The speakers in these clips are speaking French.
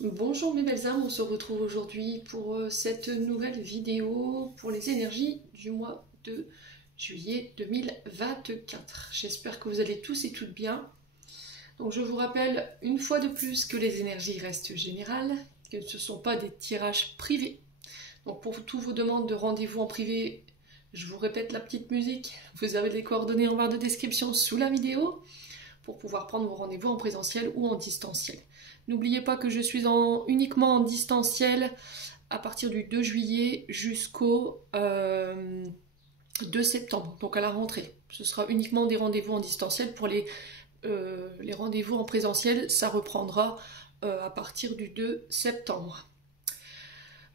Bonjour mes belles âmes, on se retrouve aujourd'hui pour cette nouvelle vidéo pour les énergies du mois de juillet 2024. J'espère que vous allez tous et toutes bien. Donc je vous rappelle une fois de plus que les énergies restent générales, que ce ne sont pas des tirages privés. Donc pour toutes vos demandes de rendez-vous en privé, je vous répète la petite musique, vous avez les coordonnées en barre de description sous la vidéo pour pouvoir prendre vos rendez-vous en présentiel ou en distanciel. N'oubliez pas que je suis uniquement en distanciel à partir du 2 juillet jusqu'au 2 septembre, donc à la rentrée. Ce sera uniquement des rendez-vous en distanciel. Pour les rendez-vous en présentiel, ça reprendra à partir du 2 septembre.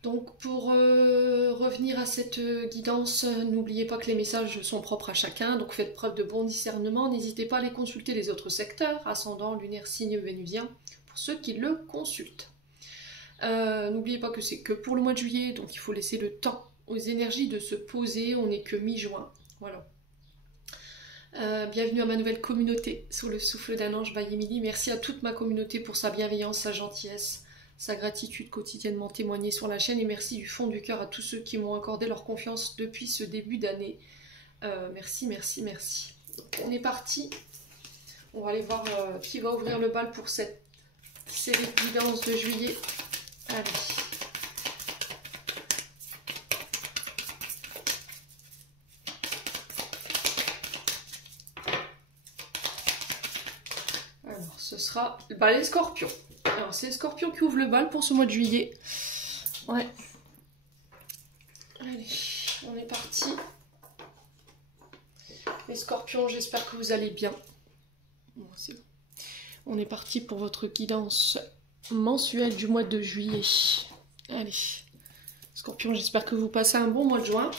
Donc pour revenir à cette guidance, n'oubliez pas que les messages sont propres à chacun, donc faites preuve de bon discernement, n'hésitez pas à aller consulter les autres secteurs, ascendant, lunaire, signe vénusien, pour ceux qui le consultent. N'oubliez pas que c'est que pour le mois de juillet, donc il faut laisser le temps aux énergies de se poser, on n'est que mi-juin, voilà. Bienvenue à ma nouvelle communauté, sous le souffle d'un ange by Emily. Merci à toute ma communauté pour sa bienveillance, sa gentillesse, sa gratitude quotidiennement témoignée sur la chaîne, et merci du fond du cœur à tous ceux qui m'ont accordé leur confiance depuis ce début d'année. Merci, merci, merci. Donc, on est parti. On va aller voir qui va ouvrir le bal pour cette série de guidances de juillet. Allez. Alors, ce sera les scorpions. Alors, c'est les scorpions qui ouvrent le bal pour ce mois de juillet. Ouais. Allez, on est parti. Les scorpions, j'espère que vous allez bien. Bon, c'est bon. On est parti pour votre guidance mensuelle du mois de juillet. Allez. Scorpions, j'espère que vous passez un bon mois de juin.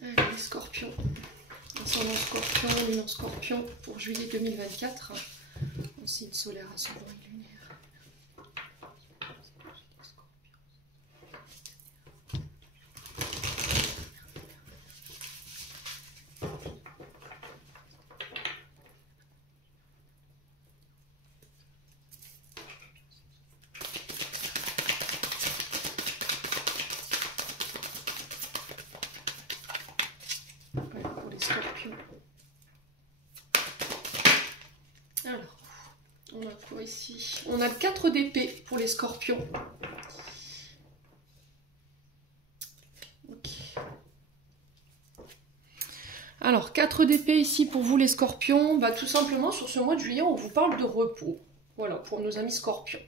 Allez, les scorpions. Ascendant scorpion, lune en scorpion pour juillet 2024. En signe solaire, ascendant et lunaire. Voilà pour les scorpions. Alors, on a quoi ici? On a le 4 d'épée pour les scorpions. Okay. Alors, 4 d'épée ici pour vous les scorpions. Bah, tout simplement, sur ce mois de juillet, on vous parle de repos. Voilà, pour nos amis scorpions.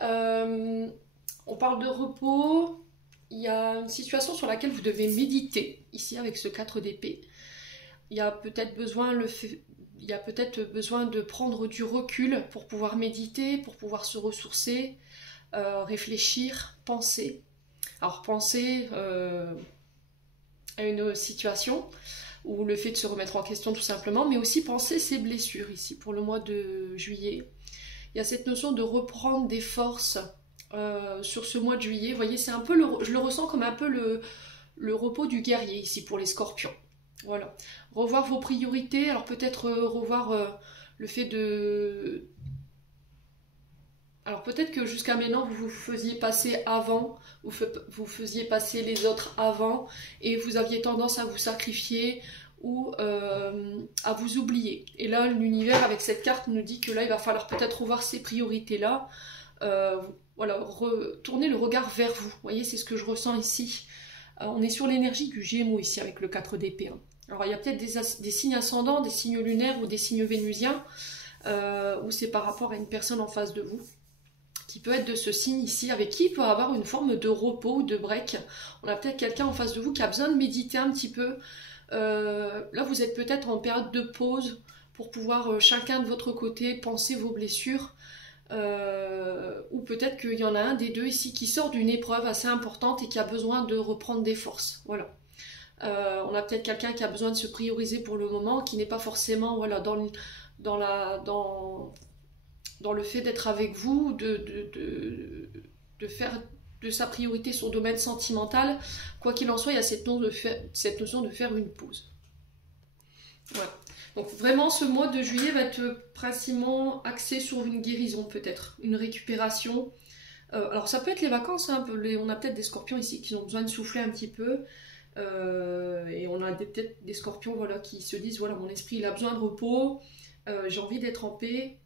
On parle de repos. Il y a une situation sur laquelle vous devez méditer, ici avec ce 4 d'épée. Il y a peut-être besoin de prendre du recul pour pouvoir méditer, pour pouvoir se ressourcer, réfléchir, penser. Alors penser à une situation, ou le fait de se remettre en question tout simplement, mais aussi penser ses blessures ici pour le mois de juillet. Il y a cette notion de reprendre des forces sur ce mois de juillet. Vous voyez, c'est un peu je le ressens comme un peu le repos du guerrier ici pour les scorpions. Voilà. Revoir vos priorités, alors peut-être revoir le fait de... Alors peut-être que jusqu'à maintenant vous faisiez passer avant, vous faisiez passer les autres avant, et vous aviez tendance à vous sacrifier ou à vous oublier. Et là, l'univers avec cette carte nous dit que là, il va falloir peut-être revoir ces priorités-là. Voilà, retourner le regard vers vous. Vous voyez, c'est ce que je ressens ici. On est sur l'énergie du Gémeaux ici avec le 4 d'épée. Hein. Alors il y a peut-être des signes ascendants, des signes lunaires ou des signes vénusiens, ou c'est par rapport à une personne en face de vous, qui peut être de ce signe ici, avec qui il peut avoir une forme de repos, de break. On a peut-être quelqu'un en face de vous qui a besoin de méditer un petit peu. Là vous êtes peut-être en période de pause pour pouvoir chacun de votre côté penser vos blessures. Ou peut-être qu'il y en a un des deux ici qui sort d'une épreuve assez importante et qui a besoin de reprendre des forces. Voilà. On a peut-être quelqu'un qui a besoin de se prioriser pour le moment, qui n'est pas forcément voilà, dans le fait d'être avec vous, de faire de sa priorité son domaine sentimental. Quoi qu'il en soit, il y a cette notion de faire une pause. Voilà. Donc vraiment, ce mois de juillet va être principalement axé sur une guérison peut-être, une récupération. Alors ça peut être les vacances, hein, on a peut-être des scorpions ici qui ont besoin de souffler un petit peu. Et on a peut-être des scorpions voilà, qui se disent, voilà, mon esprit il a besoin de repos, j'ai envie d'être en paix.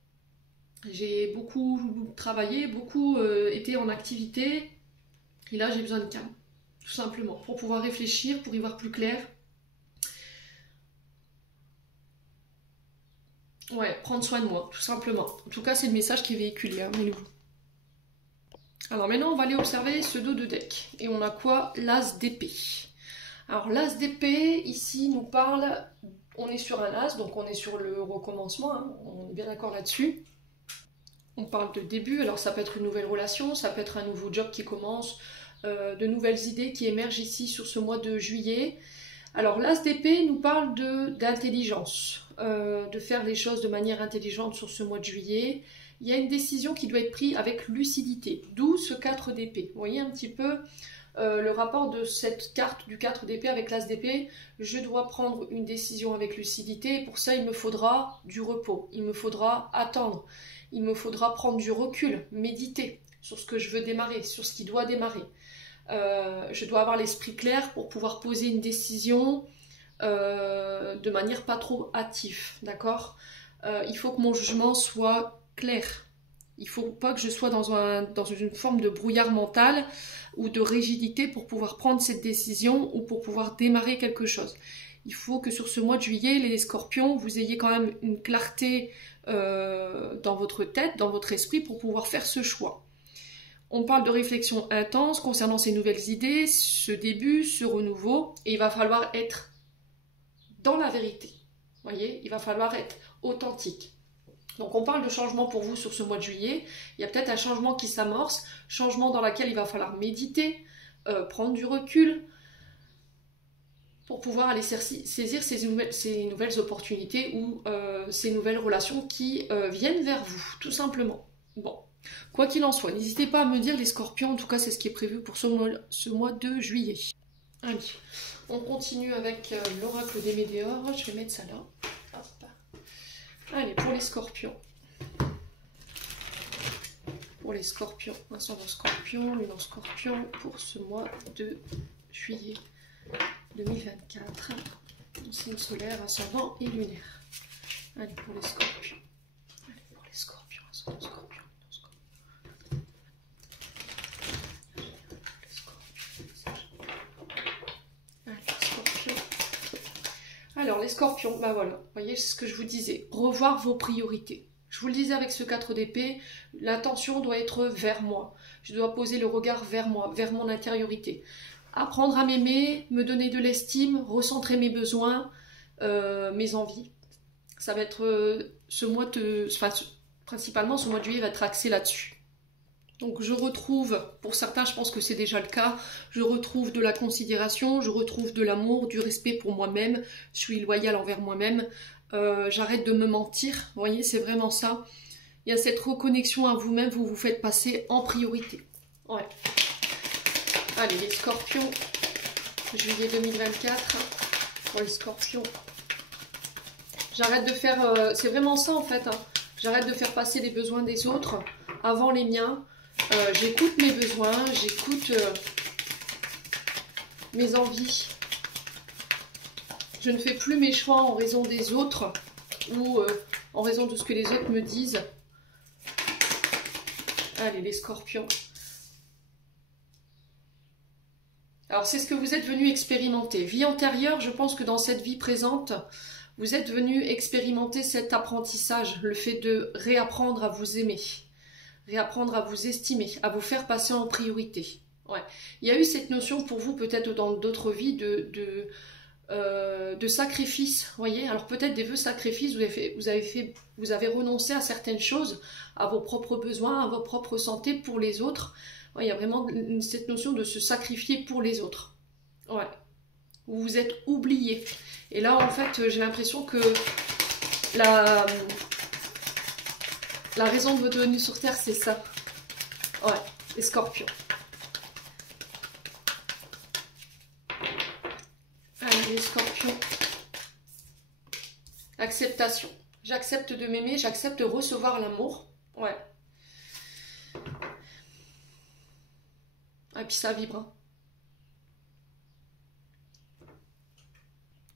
J'ai beaucoup travaillé, beaucoup été en activité. Et là, j'ai besoin de calme, tout simplement, pour pouvoir réfléchir, pour y voir plus clair. Ouais, prendre soin de moi, tout simplement. En tout cas, c'est le message qui est véhiculé, hein, mais alors maintenant, on va aller observer ce dos de deck. Et on a quoi? L'as d'épée. Alors l'as d'épée, ici, nous parle... On est sur un as, donc on est sur le recommencement, hein, on est bien d'accord là-dessus. On parle de début, alors ça peut être une nouvelle relation, ça peut être un nouveau job qui commence, de nouvelles idées qui émergent ici sur ce mois de juillet. Alors l'as d'épée nous parle d'intelligence, de faire les choses de manière intelligente sur ce mois de juillet. Il y a une décision qui doit être prise avec lucidité, d'où ce 4 d'épée. Vous voyez un petit peu le rapport de cette carte du 4 d'épée avec l'as d'épée. Je dois prendre une décision avec lucidité et pour ça il me faudra du repos, il me faudra attendre, il me faudra prendre du recul, méditer sur ce que je veux démarrer, sur ce qui doit démarrer. Je dois avoir l'esprit clair pour pouvoir poser une décision de manière pas trop hâtive, d'accord? Il faut que mon jugement soit clair. Il ne faut pas que je sois dans une forme de brouillard mental ou de rigidité pour pouvoir prendre cette décision ou pour pouvoir démarrer quelque chose. Il faut que sur ce mois de juillet, les scorpions, vous ayez quand même une clarté dans votre tête, dans votre esprit pour pouvoir faire ce choix. On parle de réflexion intense concernant ces nouvelles idées, ce début, ce renouveau, et il va falloir être dans la vérité. Vous voyez, il va falloir être authentique. Donc on parle de changement pour vous sur ce mois de juillet. Il y a peut-être un changement qui s'amorce, changement dans lequel il va falloir méditer, prendre du recul pour pouvoir aller saisir ces nouvelles opportunités ou ces nouvelles relations qui viennent vers vous, tout simplement. Bon, quoi qu'il en soit, n'hésitez pas à me dire les scorpions, en tout cas c'est ce qui est prévu pour ce mois de juillet. Allez, on continue avec l'oracle des météores, je vais mettre ça là. Hop. Allez, pour les scorpions. Pour les scorpions, ascendant scorpion, lune en scorpion, pour ce mois de juillet 2024. Signe solaire, ascendant et lunaire. Allez, pour les scorpions. Allez, pour les scorpions, ascendant scorpion, lune en scorpion. Allez, les scorpions. Alors, les scorpions, bah voilà, vous voyez, c'est ce que je vous disais, revoir vos priorités. Je vous le disais avec ce 4 d'épée, l'attention doit être vers moi. Je dois poser le regard vers moi, vers mon intériorité. Apprendre à m'aimer, me donner de l'estime, recentrer mes besoins, mes envies. Ça va être principalement ce mois de juillet va être axé là-dessus. Donc je retrouve, pour certains je pense que c'est déjà le cas, je retrouve de la considération, je retrouve de l'amour, du respect pour moi-même, je suis loyale envers moi-même, j'arrête de me mentir, vous voyez c'est vraiment ça. Il y a cette reconnexion à vous-même, vous vous faites passer en priorité. Ouais. Allez les scorpions, juillet 2024, pour les scorpions. J'arrête de faire, c'est vraiment ça en fait, hein. J'arrête de faire passer les besoins des autres avant les miens. J'écoute mes besoins, j'écoute mes envies. Je ne fais plus mes choix en raison des autres ou en raison de ce que les autres me disent. Allez, les scorpions. Alors, c'est ce que vous êtes venu expérimenter. Vie antérieure, je pense que dans cette vie présente, vous êtes venu expérimenter cet apprentissage, le fait de réapprendre à vous aimer. Réapprendre à vous estimer, à vous faire passer en priorité. Ouais. Il y a eu cette notion pour vous, peut-être dans d'autres vies, de sacrifice. Voyez, alors peut-être des vœux sacrifices, vous avez renoncé à certaines choses, à vos propres besoins, à votre propre santé pour les autres. Ouais, il y a vraiment cette notion de se sacrifier pour les autres. Ouais. Vous vous êtes oublié. Et là, en fait, j'ai l'impression que la raison de votre venue sur Terre, c'est ça. Ouais, les scorpions. Allez, les scorpions. Acceptation. J'accepte de m'aimer, j'accepte de recevoir l'amour. Ouais. Et puis ça vibre. Hein.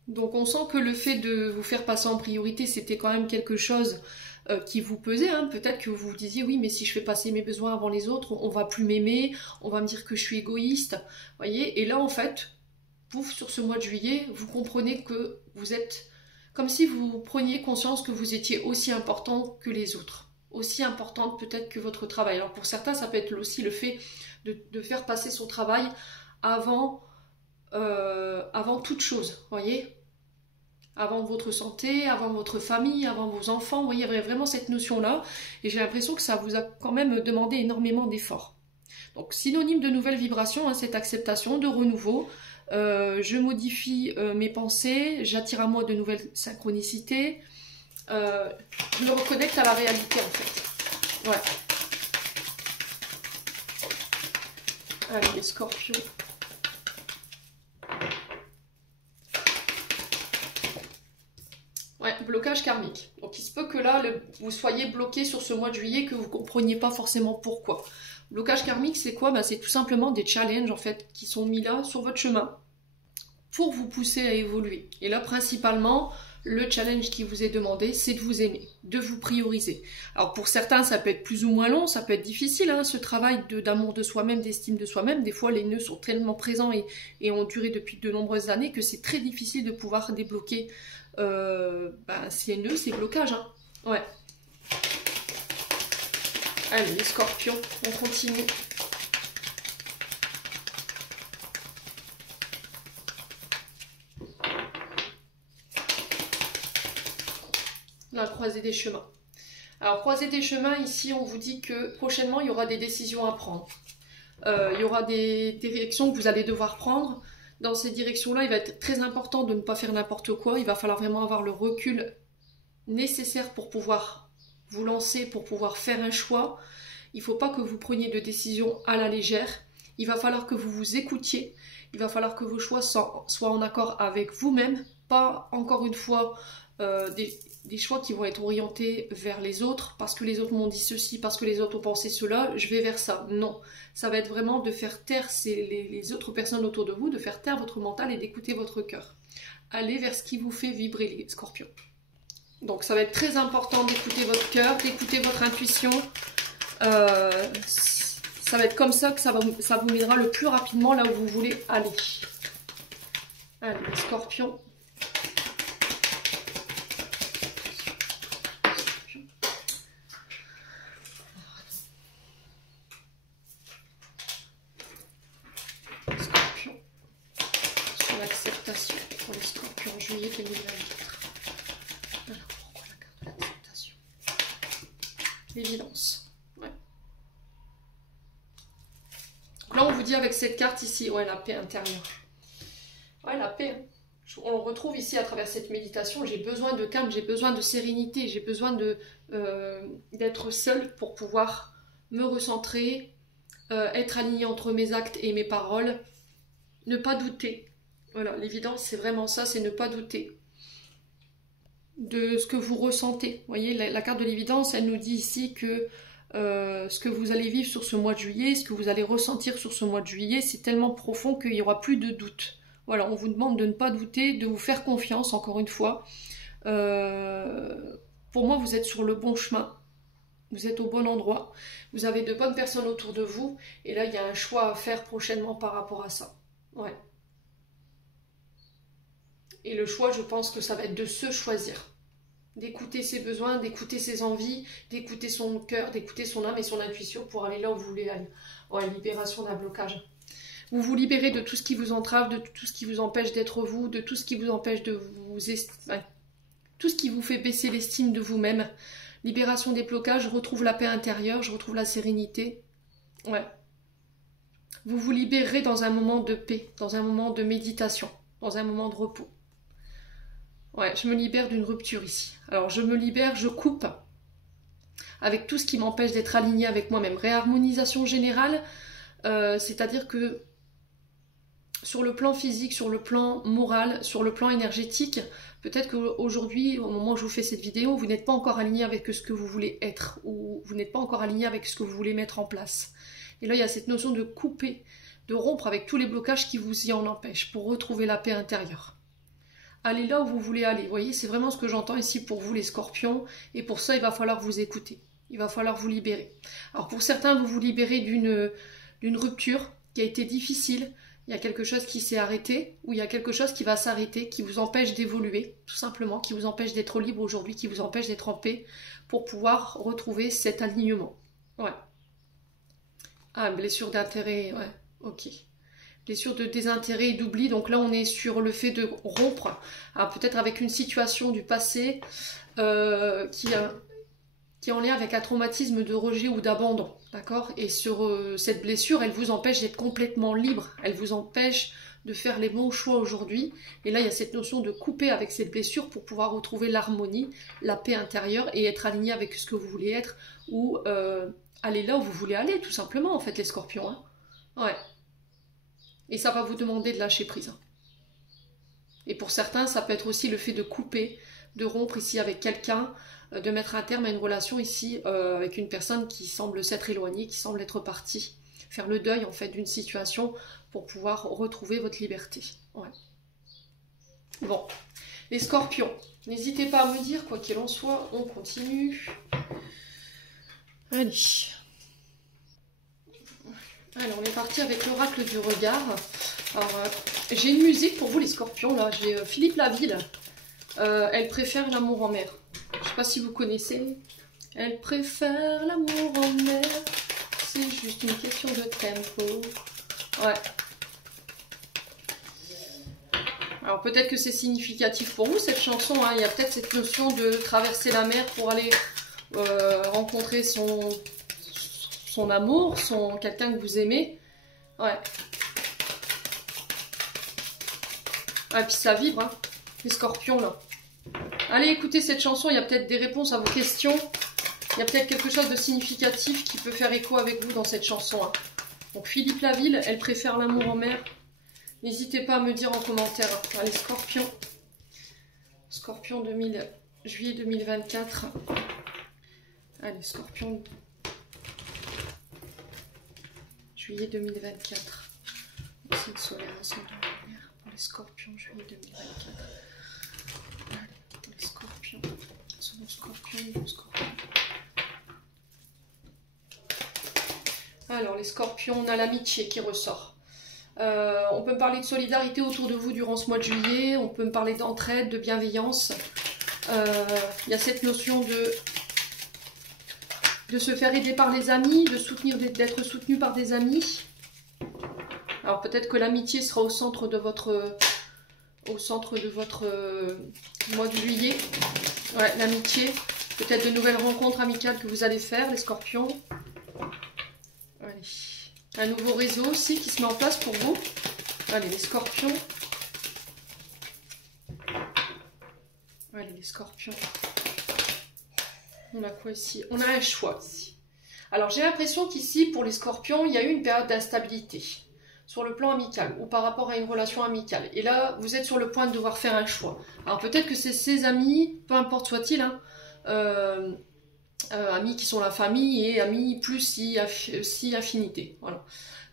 Donc on sent que le fait de vous faire passer en priorité, c'était quand même quelque chose qui vous pesait. Hein. Peut-être que vous vous disiez, oui, mais si je fais passer mes besoins avant les autres, on va plus m'aimer, on va me dire que je suis égoïste. Voyez. Et là, en fait, pouf, sur ce mois de juillet, vous comprenez que vous êtes comme si vous preniez conscience que vous étiez aussi important que les autres. Aussi importante peut-être que votre travail. Alors pour certains, ça peut être aussi le fait de faire passer son travail avant toute chose, voyez, avant votre santé, avant votre famille, avant vos enfants, vous voyez, vraiment cette notion-là, et j'ai l'impression que ça vous a quand même demandé énormément d'efforts. Donc synonyme de nouvelle vibration, hein, cette acceptation, de renouveau, je modifie mes pensées, j'attire à moi de nouvelles synchronicités, je me reconnecte à la réalité en fait. Ouais. Allez, les scorpions. Ouais, blocage karmique. Donc il se peut que là, vous soyez bloqué sur ce mois de juillet, que vous ne compreniez pas forcément pourquoi. Blocage karmique, c'est quoi? Ben, c'est tout simplement des challenges en fait qui sont mis là sur votre chemin pour vous pousser à évoluer. Et là, principalement, le challenge qui vous est demandé, c'est de vous aimer, de vous prioriser. Alors pour certains, ça peut être plus ou moins long, ça peut être difficile, hein, ce travail d'amour de soi-même, d'estime de soi-même. Des fois, les nœuds sont tellement présents et ont duré depuis de nombreuses années que c'est très difficile de pouvoir débloquer ces nœuds, ces blocages. Hein. Ouais. Allez, les scorpions, on continue. La croisée des chemins. Alors, croisée des chemins, ici, on vous dit que prochainement, il y aura des décisions à prendre. Il y aura des directions que vous allez devoir prendre. Dans ces directions-là, il va être très important de ne pas faire n'importe quoi. Il va falloir vraiment avoir le recul nécessaire pour pouvoir vous lancer, pour pouvoir faire un choix. Il ne faut pas que vous preniez de décisions à la légère. Il va falloir que vous vous écoutiez. Il va falloir que vos choix soient en accord avec vous-même. Pas, encore une fois, des choix qui vont être orientés vers les autres, parce que les autres m'ont dit ceci, parce que les autres ont pensé cela, je vais vers ça. Non, ça va être vraiment de faire taire les autres personnes autour de vous, de faire taire votre mental et d'écouter votre cœur. Allez vers ce qui vous fait vibrer, les scorpions. Donc ça va être très important d'écouter votre cœur, d'écouter votre intuition. Ça va être comme ça que ça vous mènera le plus rapidement là où vous voulez aller. Allez, les scorpions. L'acceptation pour les scorpions en juillet 2024. Alors, pourquoi la carte de l'acceptation? L'évidence. Ouais. Donc là, on vous dit avec cette carte ici, ouais, la paix intérieure. Ouais, la paix. Hein. On le retrouve ici à travers cette méditation. J'ai besoin de calme, j'ai besoin de sérénité, j'ai besoin d'être seule pour pouvoir me recentrer, être alignée entre mes actes et mes paroles, ne pas douter. Voilà, l'évidence, c'est vraiment ça, c'est ne pas douter de ce que vous ressentez. Vous voyez, la carte de l'évidence, elle nous dit ici que ce que vous allez vivre sur ce mois de juillet, ce que vous allez ressentir sur ce mois de juillet, c'est tellement profond qu'il n'y aura plus de doute. Voilà, on vous demande de ne pas douter, de vous faire confiance, encore une fois. Pour moi, vous êtes sur le bon chemin. Vous êtes au bon endroit. Vous avez de bonnes personnes autour de vous. Et là, il y a un choix à faire prochainement par rapport à ça. Ouais. Et le choix, je pense que ça va être de se choisir. D'écouter ses besoins, d'écouter ses envies, d'écouter son cœur, d'écouter son âme et son intuition pour aller là où vous voulez aller. Ouais, libération d'un blocage. Vous vous libérez de tout ce qui vous entrave, de tout ce qui vous empêche d'être vous, de tout ce qui vous empêche de vous... tout ce qui vous fait baisser l'estime de vous-même. Libération des blocages, je retrouve la paix intérieure, je retrouve la sérénité. Ouais. Vous vous libérez dans un moment de paix, dans un moment de méditation, dans un moment de repos. Ouais, je me libère d'une rupture ici. Alors je me libère, je coupe avec tout ce qui m'empêche d'être alignée avec moi-même. Réharmonisation générale, c'est-à-dire que sur le plan physique, sur le plan moral, sur le plan énergétique, Peut-être qu'aujourd'hui, au moment où je vous fais cette vidéo, vous n'êtes pas encore aligné avec ce que vous voulez être, ou vous n'êtes pas encore aligné avec ce que vous voulez mettre en place. Et là, il y a cette notion de couper, de rompre avec tous les blocages qui vous y en empêchent, pour retrouver la paix intérieure. Allez là où vous voulez aller. Vous voyez, c'est vraiment ce que j'entends ici pour vous les scorpions. Et pour ça, il va falloir vous écouter. Il va falloir vous libérer. Alors pour certains, vous vous libérez d'une rupture qui a été difficile. Il y a quelque chose qui s'est arrêté, ou il y a quelque chose qui va s'arrêter, qui vous empêche d'évoluer, tout simplement, qui vous empêche d'être libre aujourd'hui, qui vous empêche d'être en paix, pour pouvoir retrouver cet alignement. Ouais. Ah, blessure d'intérêt, ouais, ok. Blessure de désintérêt et d'oubli, donc là on est sur le fait de rompre, peut-être avec une situation du passé qui est en lien avec un traumatisme de rejet ou d'abandon, d'accord? Et sur cette blessure, elle vous empêche d'être complètement libre, elle vous empêche de faire les bons choix aujourd'hui, et là il y a cette notion de couper avec cette blessure pour pouvoir retrouver l'harmonie, la paix intérieure et être aligné avec ce que vous voulez être, ou aller là où vous voulez aller, tout simplement en fait les scorpions, hein. Ouais. Et ça va vous demander de lâcher prise. Et pour certains, ça peut être aussi le fait de couper, de rompre ici avec quelqu'un, de mettre un terme à une relation ici avec une personne qui semble s'être éloignée, qui semble être partie. Faire le deuil en fait d'une situation pour pouvoir retrouver votre liberté. Ouais. Bon, les scorpions, n'hésitez pas à me dire, quoi qu'il en soit, on continue. Allez. Alors, on est parti avec l'oracle du regard. Alors, j'ai une musique pour vous les scorpions, là. J'ai Philippe Laville. Elle préfère l'amour en mer. Je ne sais pas si vous connaissez. Elle préfère l'amour en mer. C'est juste une question de tempo. Ouais. Alors, peut-être que c'est significatif pour vous, cette chanson. Hein. Il y a peut-être cette notion de traverser la mer pour aller rencontrer son amour, quelqu'un que vous aimez. Ouais. Ah, puis ça vibre, hein, les scorpions, là. Allez écoutez cette chanson, il y a peut-être des réponses à vos questions. Il y a peut-être quelque chose de significatif qui peut faire écho avec vous dans cette chanson. Hein. Donc Philippe Laville, elle préfère l'amour en mer. N'hésitez pas à me dire en commentaire. Hein. Allez, scorpion. Scorpion juillet 2024. Allez, scorpion. Juillet 2024. C'est le soleil ascendant lumière pour les scorpions, juillet 2024. Allez, les scorpions. Ascendant scorpion, nouveau scorpion. Alors, les scorpions, on a l'amitié qui ressort. On peut me parler de solidarité autour de vous durant ce mois de juillet. On peut me parler d'entraide, de bienveillance. Il y a cette notion de se faire aider par les amis, d'être soutenu par des amis. Alors peut-être que l'amitié sera au centre de votre mois de juillet. Ouais, l'amitié. Peut-être de nouvelles rencontres amicales que vous allez faire, les scorpions. Allez. Un nouveau réseau aussi qui se met en place pour vous. Allez, les scorpions. Allez, les scorpions. On a quoi ici? On a un choix ici. Alors j'ai l'impression qu'ici, pour les scorpions, il y a eu une période d'instabilité sur le plan amical ou par rapport à une relation amicale. Et là, vous êtes sur le point de devoir faire un choix. Alors peut-être que c'est ses amis, peu importe soit-il, hein, amis qui sont la famille et amis plus si affinité. Voilà.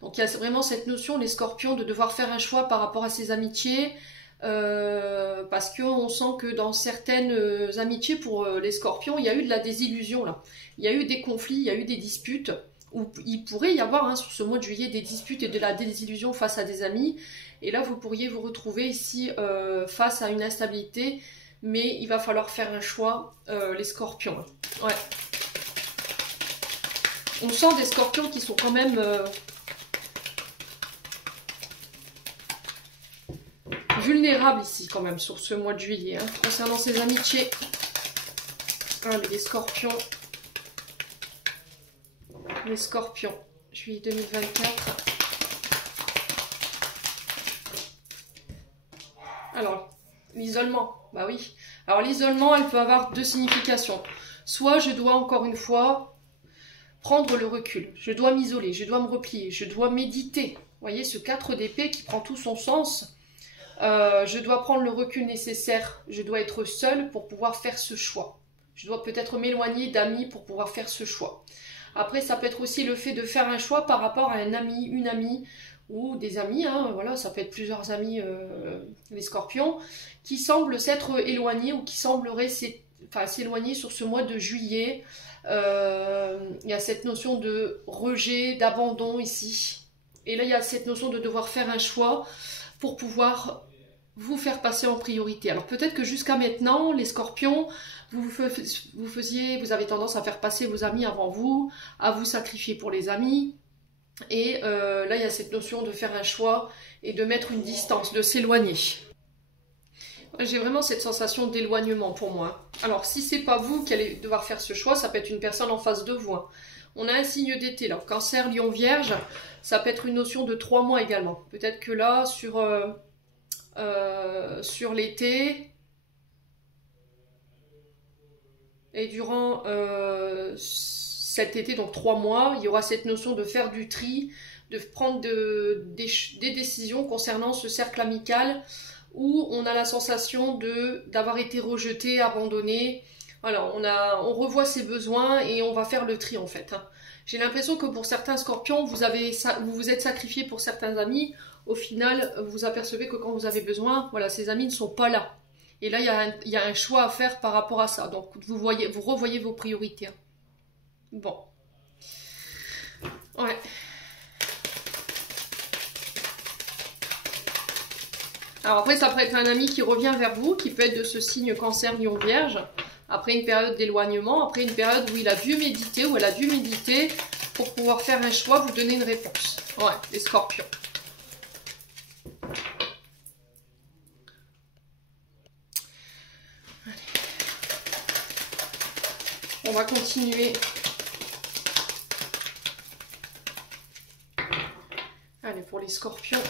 Donc il y a vraiment cette notion, les scorpions, de devoir faire un choix par rapport à ses amitiés. Parce qu'on sent que dans certaines amitiés pour les scorpions, il y a eu de la désillusion là. Il y a eu des conflits, il y a eu des disputes, où il pourrait y avoir sur ce mois de juillet des disputes et de la désillusion face à des amis. Et là, vous pourriez vous retrouver ici face à une instabilité, mais il va falloir faire un choix, les scorpions. Ouais. On sent des scorpions qui sont quand même... vulnérable ici quand même sur ce mois de juillet, hein, concernant ses amitiés. Allez, les scorpions. Les scorpions, juillet 2024. Alors, l'isolement, bah oui. Alors l'isolement, elle peut avoir deux significations. Soit je dois encore une fois prendre le recul, je dois m'isoler, je dois me replier, je dois méditer. Vous voyez ce 4 d'épée qui prend tout son sens. Je dois prendre le recul nécessaire. Je dois être seule pour pouvoir faire ce choix. Je dois peut-être m'éloigner d'amis pour pouvoir faire ce choix. Après, ça peut être aussi le fait de faire un choix par rapport à un ami, une amie ou des amis. Hein, voilà, ça peut être plusieurs amis, les scorpions, qui semblent s'être éloignés ou qui sembleraient s'éloigner sur ce mois de juillet. Il y a cette notion de rejet, d'abandon ici. Et là, il y a cette notion de devoir faire un choix pour pouvoir vous faire passer en priorité. Alors peut-être que jusqu'à maintenant, les scorpions, vous avez tendance à faire passer vos amis avant vous, à vous sacrifier pour les amis. Et là, il y a cette notion de faire un choix et de mettre une distance, de s'éloigner. J'ai vraiment cette sensation d'éloignement pour moi. Alors, si c'est pas vous qui allez devoir faire ce choix, ça peut être une personne en face de vous. Hein. On a un signe d'été là, Cancer, Lion, Vierge. Ça peut être une notion de 3 mois également. Peut-être que là, sur l'été et durant cet été, donc 3 mois, il y aura cette notion de faire du tri, de prendre des décisions concernant ce cercle amical où on a la sensation d'avoir été rejeté, abandonné. Voilà, on revoit ses besoins et on va faire le tri en fait. Hein. J'ai l'impression que pour certains scorpions, vous vous êtes sacrifié pour certains amis. Au final, vous apercevez que quand vous avez besoin, voilà, ces amis ne sont pas là. Et là, il y a un choix à faire par rapport à ça. Donc, vous revoyez vos priorités. Hein. Bon. Ouais. Alors après, ça peut être un ami qui revient vers vous, qui peut être de ce signe Cancer, Lion, Vierge. Après une période d'éloignement, après une période où il a dû méditer, où elle a dû méditer pour pouvoir faire un choix, vous donner une réponse. Ouais, les scorpions. Allez. On va continuer. Allez, pour les scorpions.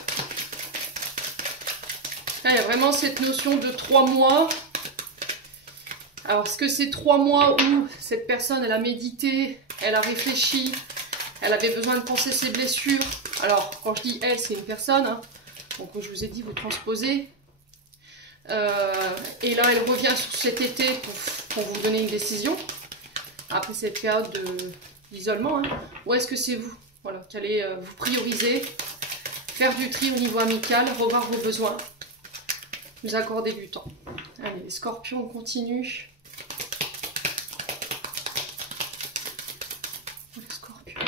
Là, il y a vraiment cette notion de 3 mois. Alors, est-ce que c'est 3 mois où cette personne, elle a médité, elle a réfléchi, elle avait besoin de penser ses blessures. Alors, quand je dis elle, c'est une personne. Hein. Donc, comme je vous ai dit, vous transposez. Et là, elle revient sur cet été pour vous donner une décision. Après cette période d'isolement. Hein. Ou est-ce que c'est vous, voilà, qui allez vous prioriser, faire du tri au niveau amical, revoir vos besoins, vous accorder du temps. Allez, les scorpions, on continue. Les scorpions,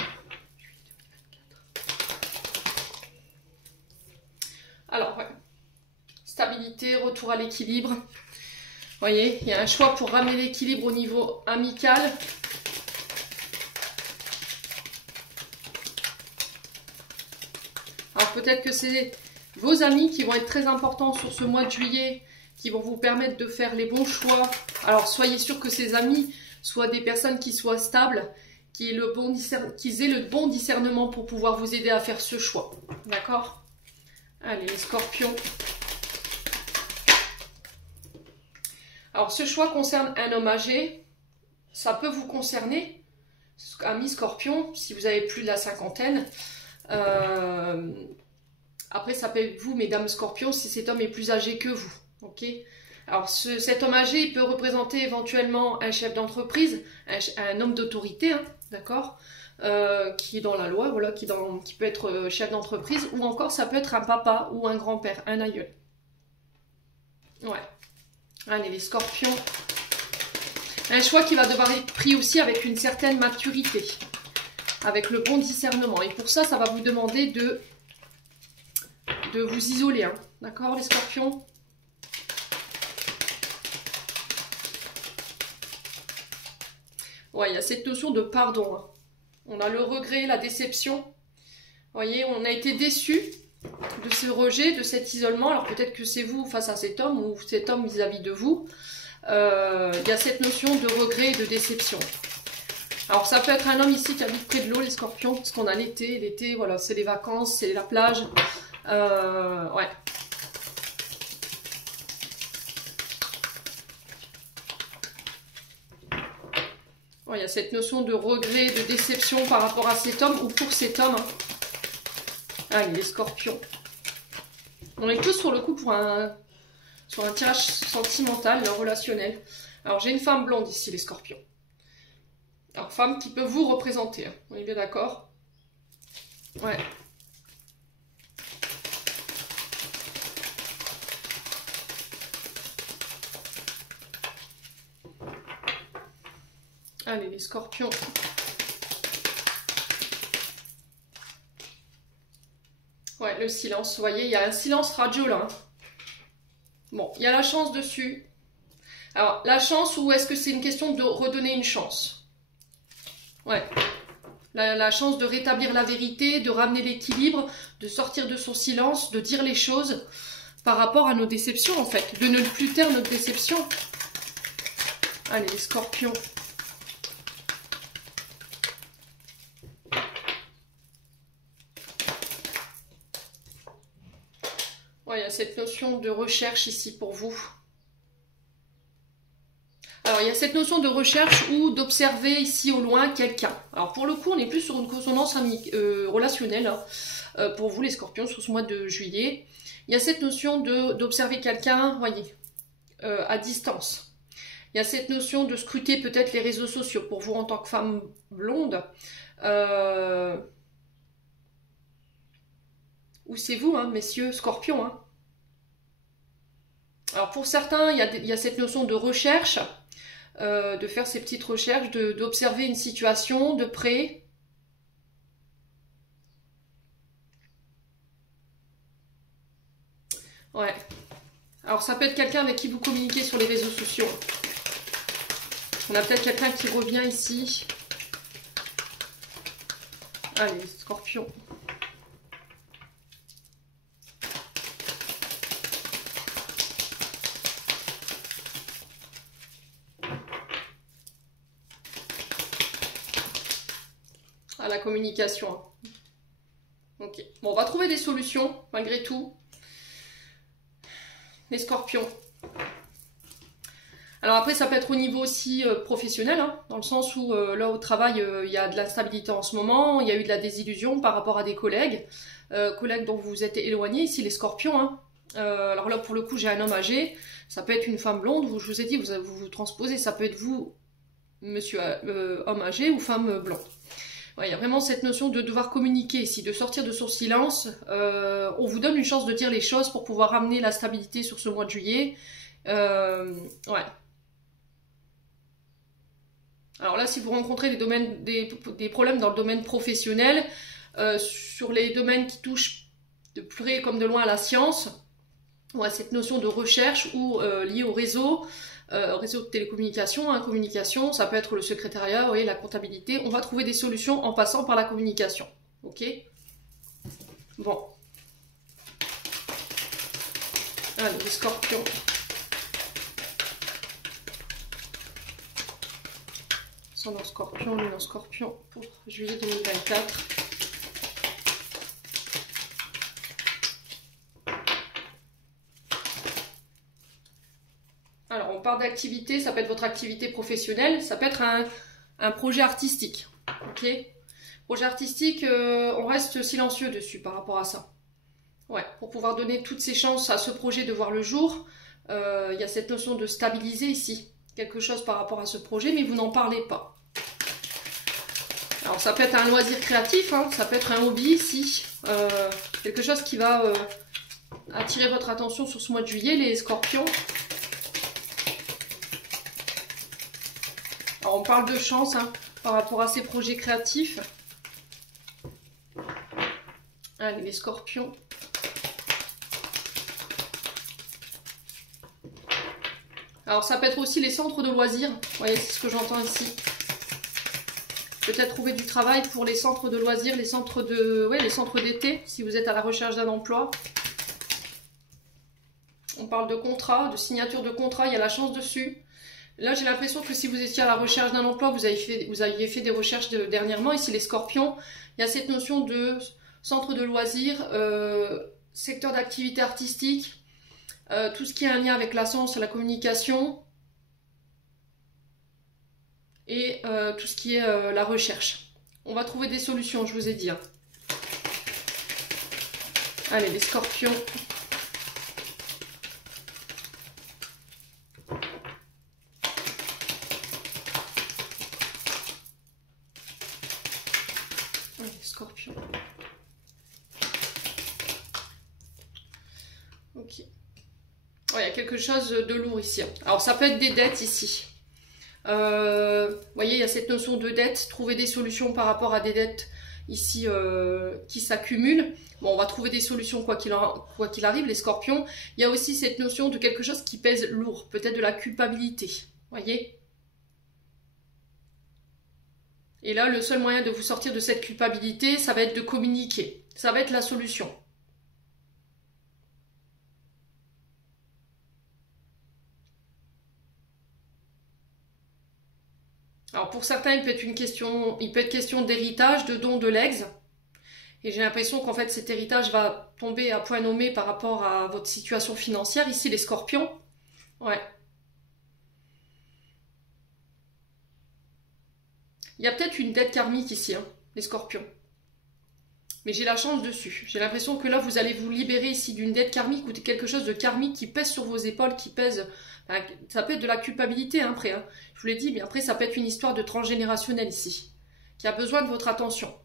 juillet 2024. Alors, ouais. Stabilité, retour à l'équilibre. Vous voyez, il y a un choix pour ramener l'équilibre au niveau amical. Alors, peut-être que c'est vos amis qui vont être très importants sur ce mois de juillet, qui vont vous permettre de faire les bons choix. Alors, soyez sûr que ces amis soient des personnes qui soient stables, qui aient le bon discernement pour pouvoir vous aider à faire ce choix. D'accord? Allez, les scorpions. Alors, ce choix concerne un homme âgé. Ça peut vous concerner, amis scorpions, si vous avez plus de la cinquantaine. Après, ça peut être vous, mesdames scorpions, si cet homme est plus âgé que vous. Ok. Alors, cet homme âgé, il peut représenter éventuellement un chef d'entreprise, un homme d'autorité, hein, d'accord, qui est dans la loi, voilà, qui peut être chef d'entreprise, ou encore ça peut être un papa ou un grand-père, un aïeul. Ouais. Allez, les scorpions. Un choix qui va devoir être pris aussi avec une certaine maturité, avec le bon discernement. Et pour ça, ça va vous demander de vous isoler, hein. D'accord, les scorpions? Ouais, il y a cette notion de pardon. Hein. On a le regret, la déception. Vous voyez, on a été déçus de ce rejet, de cet isolement. Alors peut-être que c'est vous face à cet homme ou cet homme vis-à-vis de vous. Il y a cette notion de regret et de déception. Alors ça peut être un homme ici qui habite près de l'eau, les scorpions, parce qu'on a l'été. L'été, voilà, c'est les vacances, c'est la plage. Ouais. Il y a cette notion de regret, de déception par rapport à cet homme ou pour cet homme. Hein. Allez, les scorpions. On est tous sur le coup sur un tirage sentimental, relationnel. Alors j'ai une femme blonde ici, les scorpions. Alors femme qui peut vous représenter, hein. On est bien d'accord? Ouais. Allez, les scorpions. Ouais, le silence, vous voyez, il y a un silence radio là. Hein. Bon, il y a la chance dessus. Alors, la chance, ou est-ce que c'est une question de redonner une chance? Ouais. La chance de rétablir la vérité, de ramener l'équilibre, de sortir de son silence, de dire les choses par rapport à nos déceptions en fait. De ne plus taire notre déception. Allez, les scorpions. Ouais, il y a cette notion de recherche ici pour vous. Alors, il y a cette notion de recherche ou d'observer ici au loin quelqu'un. Alors, pour le coup, on est plus sur une consonance relationnelle hein, pour vous, les scorpions, sur ce mois de juillet. Il y a cette notion d'observer quelqu'un, voyez, à distance. Il y a cette notion de scruter peut-être les réseaux sociaux pour vous en tant que femme blonde. Ou c'est vous, hein, messieurs scorpions. Hein. Alors pour certains, il y a cette notion de recherche, de faire ces petites recherches, d'observer une situation de près. Ouais. Alors ça peut être quelqu'un avec qui vous communiquez sur les réseaux sociaux. On a peut-être quelqu'un qui revient ici. Allez, scorpion. À la communication. Ok. Bon, on va trouver des solutions, malgré tout. Les scorpions. Alors après, ça peut être au niveau aussi professionnel, hein, dans le sens où là au travail, il y a de l'instabilité en ce moment, il y a eu de la désillusion par rapport à des collègues, collègues dont vous vous êtes éloignés, ici les scorpions. Hein. Alors là, pour le coup, j'ai un homme âgé, ça peut être une femme blonde, je vous ai dit, vous transposez, ça peut être vous, monsieur homme âgé ou femme blonde. Ouais, il y a vraiment cette notion de devoir communiquer ici, de sortir de son silence. On vous donne une chance de dire les choses pour pouvoir ramener la stabilité sur ce mois de juillet. Ouais. Alors là, si vous rencontrez des problèmes dans le domaine professionnel, sur les domaines qui touchent de près comme de loin à la science, ouais, cette notion de recherche ou liée au réseau de télécommunication, hein, communication, ça peut être le secrétariat, voyez, la comptabilité. On va trouver des solutions en passant par la communication. Ok? Bon. Allez, les scorpions. Ascendant scorpion, lune en scorpion pour juillet 2024. Alors, on parle d'activité, ça peut être votre activité professionnelle, ça peut être un projet artistique. Ok? Projet artistique, on reste silencieux dessus par rapport à ça. Ouais, pour pouvoir donner toutes ces chances à ce projet de voir le jour, il y a cette notion de stabiliser ici quelque chose par rapport à ce projet, mais vous n'en parlez pas. Alors ça peut être un loisir créatif, hein, ça peut être un hobby ici, quelque chose qui va attirer votre attention sur ce mois de juillet, les scorpions. Alors on parle de chance hein, par rapport à ces projets créatifs. Allez, les scorpions. Alors ça peut être aussi les centres de loisirs, vous voyez, c'est ce que j'entends ici. Peut-être trouver du travail pour les centres de loisirs, les centres d'été, si vous êtes à la recherche d'un emploi. On parle de contrat, de signature de contrat, il y a la chance dessus. Là, j'ai l'impression que si vous étiez à la recherche d'un emploi, vous aviez fait des recherches dernièrement. Ici, les scorpions, il y a cette notion de centre de loisirs, secteur d'activité artistique, tout ce qui est un lien avec la science, la communication et tout ce qui est la recherche. On va trouver des solutions, je vous ai dit. Hein. Allez, les scorpions. Ouais, Scorpion. Ok. Il y a quelque chose de lourd ici. Alors ça peut être des dettes ici. Vous voyez, il y a cette notion de dette. Trouver des solutions par rapport à des dettes ici qui s'accumulent. Bon, on va trouver des solutions quoi qu'il arrive, les scorpions. Il y a aussi cette notion de quelque chose qui pèse lourd. Peut-être de la culpabilité. Vous voyez ? Et là, le seul moyen de vous sortir de cette culpabilité, ça va être de communiquer. Ça va être la solution. Alors pour certains, il peut être question d'héritage, de don de legs. Et j'ai l'impression qu'en fait cet héritage va tomber à point nommé par rapport à votre situation financière. Ici les scorpions. Ouais. Il y a peut-être une dette karmique ici, hein, les scorpions. Mais j'ai la chance dessus. J'ai l'impression que là, vous allez vous libérer ici d'une dette karmique ou de quelque chose de karmique qui pèse sur vos épaules, qui pèse... Ça peut être de la culpabilité, hein, après. Hein. Je vous l'ai dit, mais après, ça peut être une histoire de transgénérationnel ici, qui a besoin de votre attention.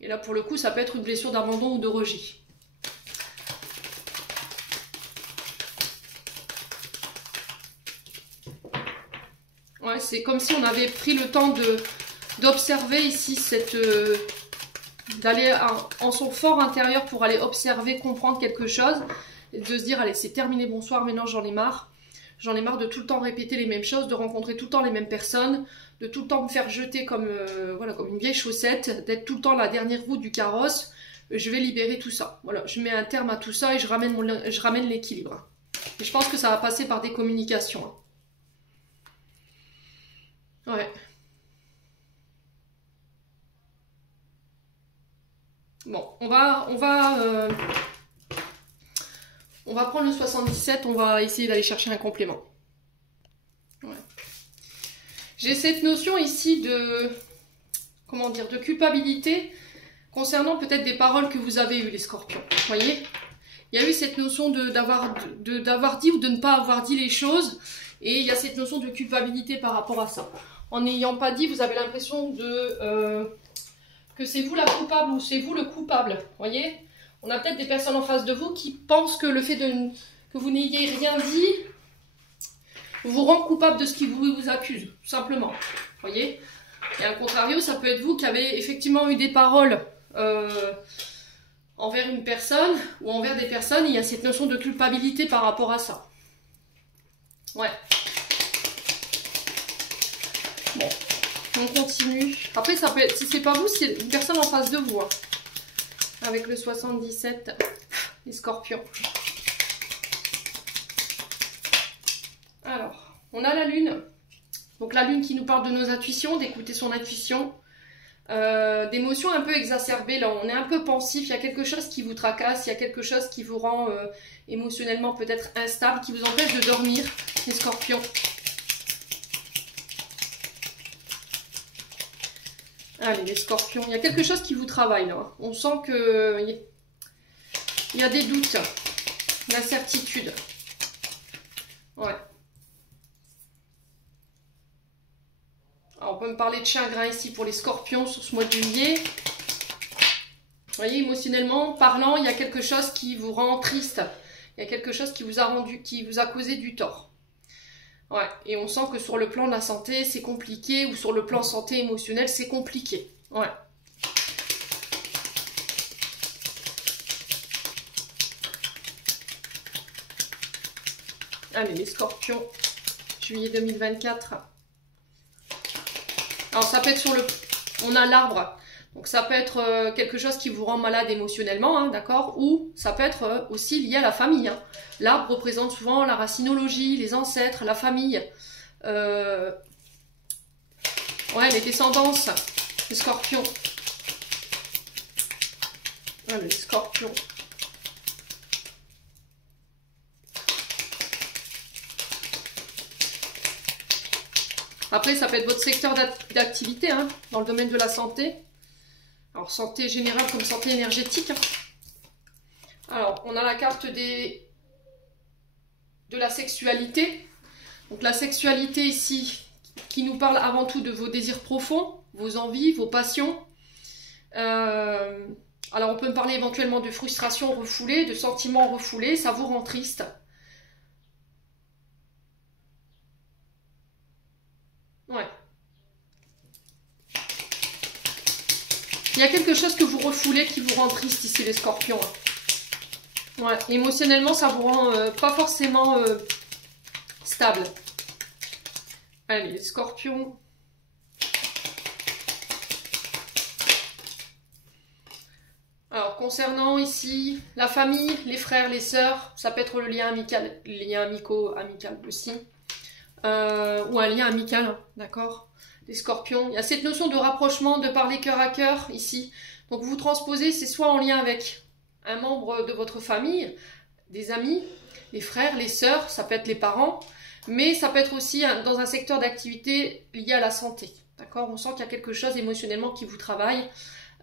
Et là, pour le coup, ça peut être une blessure d'abandon ou de rejet. Ouais, c'est comme si on avait pris le temps d'observer ici cette... d'aller en son fort intérieur pour aller observer, comprendre quelque chose, et de se dire, allez, c'est terminé, bonsoir, maintenant j'en ai marre. J'en ai marre de tout le temps répéter les mêmes choses, de rencontrer tout le temps les mêmes personnes, de tout le temps me faire jeter comme, voilà, comme une vieille chaussette, d'être tout le temps la dernière roue du carrosse. Je vais libérer tout ça. Voilà, je mets un terme à tout ça et je ramène l'équilibre. Et je pense que ça va passer par des communications. Ouais. Bon, on va prendre le 77, on va essayer d'aller chercher un complément. Ouais. J'ai cette notion ici de, comment dire, de culpabilité concernant peut-être des paroles que vous avez eues, les scorpions. Vous voyez ? Il y a eu cette notion d'avoir dit ou de ne pas avoir dit les choses, et il y a cette notion de culpabilité par rapport à ça. En n'ayant pas dit, vous avez l'impression que c'est vous la coupable ou c'est vous le coupable. Vous voyez ? On a peut-être des personnes en face de vous qui pensent que le fait que vous n'ayez rien dit vous rend coupable de ce qui vous accuse, tout simplement. Vous voyez ? Et à contrario, ça peut être vous qui avez effectivement eu des paroles envers une personne ou envers des personnes, et il y a cette notion de culpabilité par rapport à ça. Ouais. Bon, on continue. Après, ça peut être, si c'est pas vous, c'est une personne en face de vous. Hein. Avec le 77, les scorpions. Alors, on a la lune. Donc la lune qui nous parle de nos intuitions, d'écouter son intuition. D'émotions un peu exacerbées, là on est un peu pensif, il y a quelque chose qui vous tracasse, il y a quelque chose qui vous rend émotionnellement peut-être instable, qui vous empêche de dormir, les scorpions. Allez, les scorpions, il y a quelque chose qui vous travaille là. On sent que il y a des doutes, l'incertitude. Ouais. Alors, on peut me parler de chagrin ici pour les scorpions sur ce mois de juillet. Vous voyez, émotionnellement parlant, il y a quelque chose qui vous rend triste. Il y a quelque chose qui vous a causé du tort. Ouais, et on sent que sur le plan de la santé, c'est compliqué, ou sur le plan santé émotionnelle, c'est compliqué. Ouais. Allez, les scorpions, juillet 2024. Alors, ça peut être sur le... On a l'arbre. Donc, ça peut être quelque chose qui vous rend malade émotionnellement, hein, d'accord? Ou ça peut être aussi lié à la famille. Hein. L'arbre représente souvent la racinologie, les ancêtres, la famille. Ouais, les descendances, les scorpions. Ouais, les scorpions. Après, ça peut être votre secteur d'activité, hein, dans le domaine de la santé. Alors, santé générale comme santé énergétique. Hein. Alors, on a la carte de la sexualité. Donc, la sexualité ici, qui nous parle avant tout de vos désirs profonds, vos envies, vos passions. Alors on peut me parler éventuellement de frustration refoulée, de sentiments refoulés, ça vous rend triste. Ouais. Il y a quelque chose que vous refoulez qui vous rend triste ici les scorpions. Ouais, émotionnellement ça vous rend pas forcément stable. Allez les scorpions. Alors concernant ici la famille, les frères, les sœurs, ça peut être le lien amical, les liens amicaux, amical aussi. Ou un lien amical, hein, d'accord? Les scorpions, il y a cette notion de rapprochement, de parler cœur à cœur ici. Donc vous transposez, c'est soit en lien avec un membre de votre famille, des amis, les frères, les sœurs, ça peut être les parents, mais ça peut être aussi dans un secteur d'activité lié à la santé. D'accord? On sent qu'il y a quelque chose émotionnellement qui vous travaille.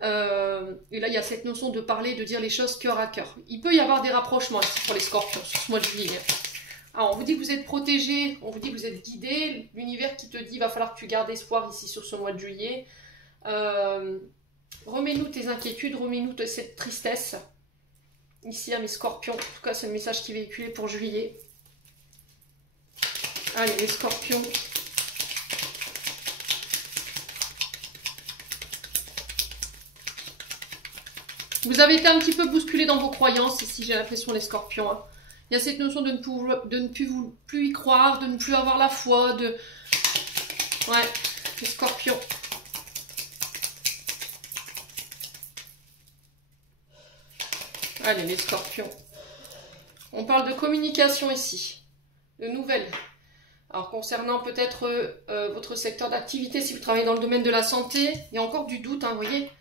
Et là, il y a cette notion de parler, de dire les choses cœur à cœur. Il peut y avoir des rapprochements ici pour les scorpions sur ce mois de juillet. Alors, on vous dit que vous êtes protégé, on vous dit que vous êtes guidé. L'univers qui te dit, il va falloir que tu gardes espoir ici sur ce mois de juillet. Remets-nous tes inquiétudes, remets-nous cette tristesse. Ici, à mes scorpions. En tout cas, c'est le message qui est véhiculé pour juillet. Allez, les scorpions. Vous avez été un petit peu bousculé dans vos croyances ici, j'ai l'impression, les scorpions. Hein. Il y a cette notion de ne plus y croire, de ne plus avoir la foi, de... Ouais, les scorpions. Allez, les scorpions. On parle de communication ici, de nouvelles. Alors, concernant peut-être votre secteur d'activité, si vous travaillez dans le domaine de la santé, il y a encore du doute, hein, vous voyez.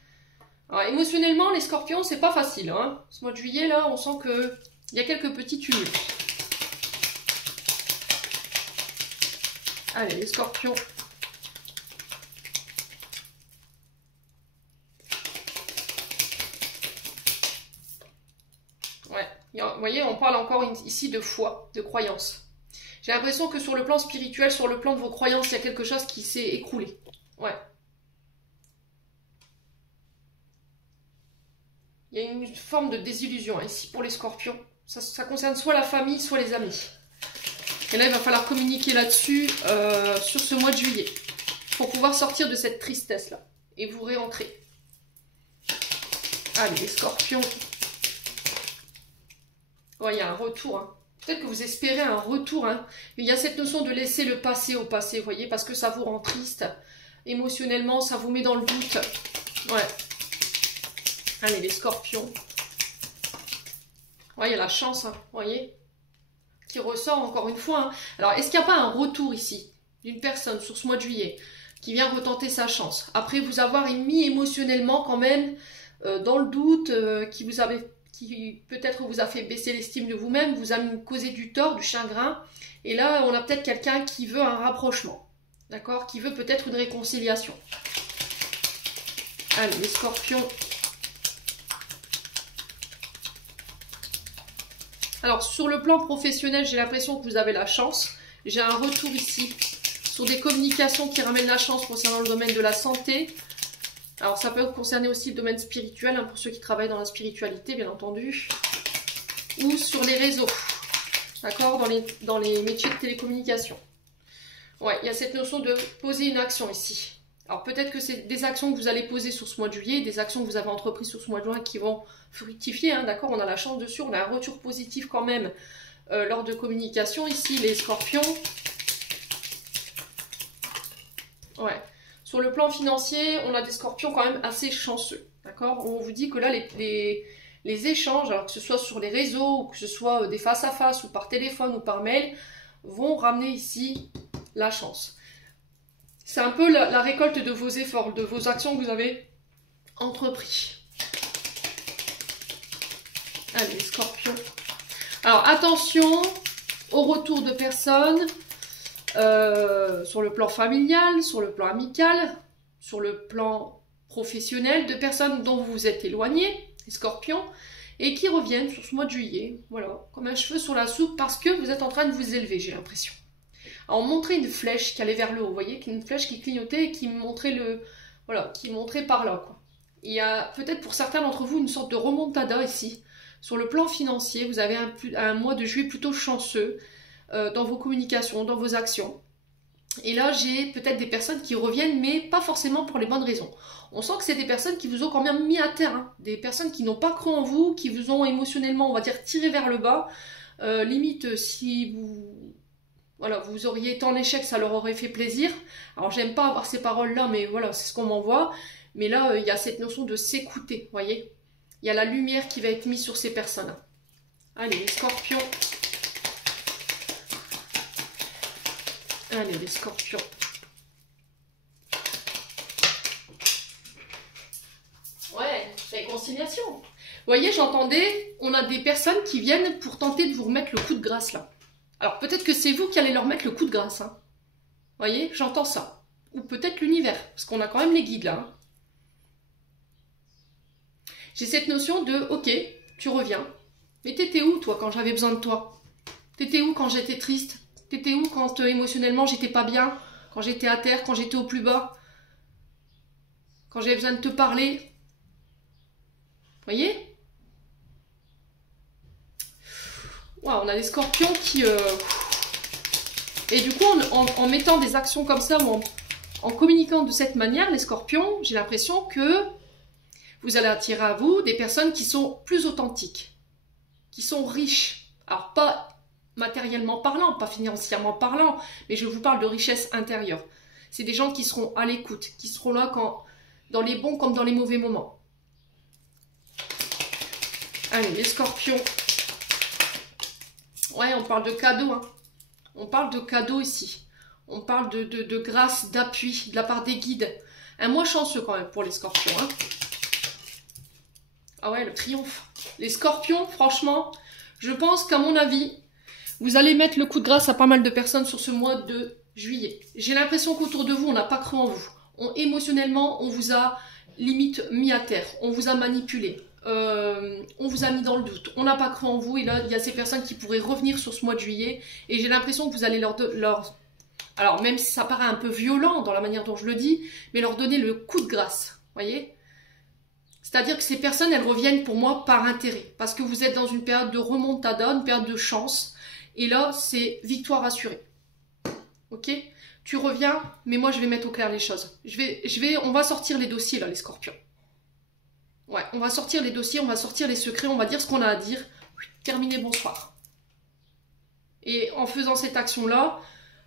Alors, émotionnellement, les scorpions, c'est pas facile. Hein. Ce mois de juillet, là, on sent qu'il y a quelques petits tumultes. Allez, les scorpions. Ouais, vous voyez, on parle encore ici de foi, de croyance. J'ai l'impression que sur le plan spirituel, sur le plan de vos croyances, il y a quelque chose qui s'est écroulé. Ouais. Il y a une forme de désillusion hein, ici pour les scorpions. Ça concerne soit la famille, soit les amis. Et là, il va falloir communiquer là-dessus sur ce mois de juillet. Pour pouvoir sortir de cette tristesse-là. Et vous réentrer. Allez, les scorpions. Ouais, il y a un retour. Hein. Peut-être que vous espérez un retour. Hein. Il y a cette notion de laisser le passé au passé, vous voyez, parce que ça vous rend triste. Émotionnellement, ça vous met dans le doute. Ouais. Allez, les scorpions. Ouais, il y a la chance, hein, vous voyez, qui ressort encore une fois. Hein. Alors, est-ce qu'il n'y a pas un retour ici d'une personne sur ce mois de juillet qui vient retenter sa chance après vous avoir mis émotionnellement quand même dans le doute, qui peut-être vous a fait baisser l'estime de vous-même, vous a causé du tort, du chagrin. Et là, on a peut-être quelqu'un qui veut un rapprochement, d'accord, qui veut peut-être une réconciliation. Allez, les scorpions. Alors, sur le plan professionnel, j'ai l'impression que vous avez la chance. J'ai un retour ici sur des communications qui ramènent la chance concernant le domaine de la santé. Alors, ça peut concerner aussi le domaine spirituel, hein, pour ceux qui travaillent dans la spiritualité, bien entendu. Ou sur les réseaux, d'accord, dans les métiers de télécommunication. Ouais, il y a cette notion de poser une action ici. Alors, peut-être que c'est des actions que vous allez poser sur ce mois de juillet, des actions que vous avez entreprises sur ce mois de juin qui vont fructifier, hein, d'accord, on a la chance dessus, on a un retour positif quand même lors de communication ici, les scorpions. Ouais. Sur le plan financier, on a des scorpions quand même assez chanceux, d'accord. On vous dit que là, les échanges, alors que ce soit sur les réseaux, ou que ce soit des face-à-face, ou par téléphone, ou par mail, vont ramener ici la chance. C'est un peu la récolte de vos efforts, de vos actions que vous avez entrepris. Allez, les scorpions. Alors, attention au retour de personnes sur le plan familial, sur le plan amical, sur le plan professionnel, de personnes dont vous vous êtes éloigné, les scorpions, et qui reviennent sur ce mois de juillet, voilà, comme un cheveu sur la soupe, parce que vous êtes en train de vous élever, j'ai l'impression. Alors, on montrait une flèche qui allait vers le haut, vous voyez, une flèche qui clignotait et qui montrait par là, quoi. Il y a peut-être pour certains d'entre vous une sorte de remontada ici. Sur le plan financier, vous avez un mois de juillet plutôt chanceux dans vos communications, dans vos actions. Et là, j'ai peut-être des personnes qui reviennent, mais pas forcément pour les bonnes raisons. On sent que c'est des personnes qui vous ont quand même mis à terre, hein. Des personnes qui n'ont pas cru en vous, qui vous ont émotionnellement, on va dire, tiré vers le bas. Limite, si voilà, vous auriez été en échec, ça leur aurait fait plaisir. Alors, j'aime pas avoir ces paroles-là, mais voilà, c'est ce qu'on m'envoie. Mais là, il y a cette notion de s'écouter, vous voyez. Il y a la lumière qui va être mise sur ces personnes. Allez, les scorpions. Allez, les scorpions. Ouais, réconciliation. Vous voyez, j'entendais, on a des personnes qui viennent pour tenter de vous remettre le coup de grâce, là. Alors, peut-être que c'est vous qui allez leur mettre le coup de grâce, hein. Vous voyez, j'entends ça. Ou peut-être l'univers, parce qu'on a quand même les guides, là, hein. J'ai cette notion de, ok, tu reviens. Mais t'étais où, toi, quand j'avais besoin de toi? T'étais où quand j'étais triste? T'étais où quand émotionnellement j'étais pas bien? Quand j'étais à terre, quand j'étais au plus bas? Quand j'avais besoin de te parler? Vous voyez? Wow, on a des scorpions qui... Et du coup, en mettant des actions comme ça, ou en communiquant de cette manière, les scorpions, j'ai l'impression que vous allez attirer à vous des personnes qui sont plus authentiques, qui sont riches. Alors, pas matériellement parlant, pas financièrement parlant, mais je vous parle de richesse intérieure. C'est des gens qui seront à l'écoute, qui seront là dans les bons comme dans les mauvais moments. Allez, les scorpions. Ouais, on parle de cadeaux, hein. On parle de cadeaux ici. On parle de grâce, d'appui de la part des guides. Un mois chanceux quand même pour les scorpions, hein. Ah ouais, le triomphe. Les scorpions, franchement, je pense qu'à mon avis, vous allez mettre le coup de grâce à pas mal de personnes sur ce mois de juillet. J'ai l'impression qu'autour de vous, on n'a pas cru en vous. Émotionnellement, on vous a limite mis à terre. On vous a manipulé. On vous a mis dans le doute. On n'a pas cru en vous. Et là, il y a ces personnes qui pourraient revenir sur ce mois de juillet. Et j'ai l'impression que vous allez leur... Alors, même si ça paraît un peu violent dans la manière dont je le dis, mais leur donner le coup de grâce. Vous voyez ? C'est-à-dire que ces personnes, elles reviennent pour moi par intérêt. Parce que vous êtes dans une période de remontada, une période de chance. Et là, c'est victoire assurée. Ok ? Tu reviens, mais moi, je vais mettre au clair les choses. On va sortir les dossiers, là, les scorpions. Ouais, on va sortir les dossiers, on va sortir les secrets, on va dire ce qu'on a à dire. Terminé, bonsoir. Et en faisant cette action-là,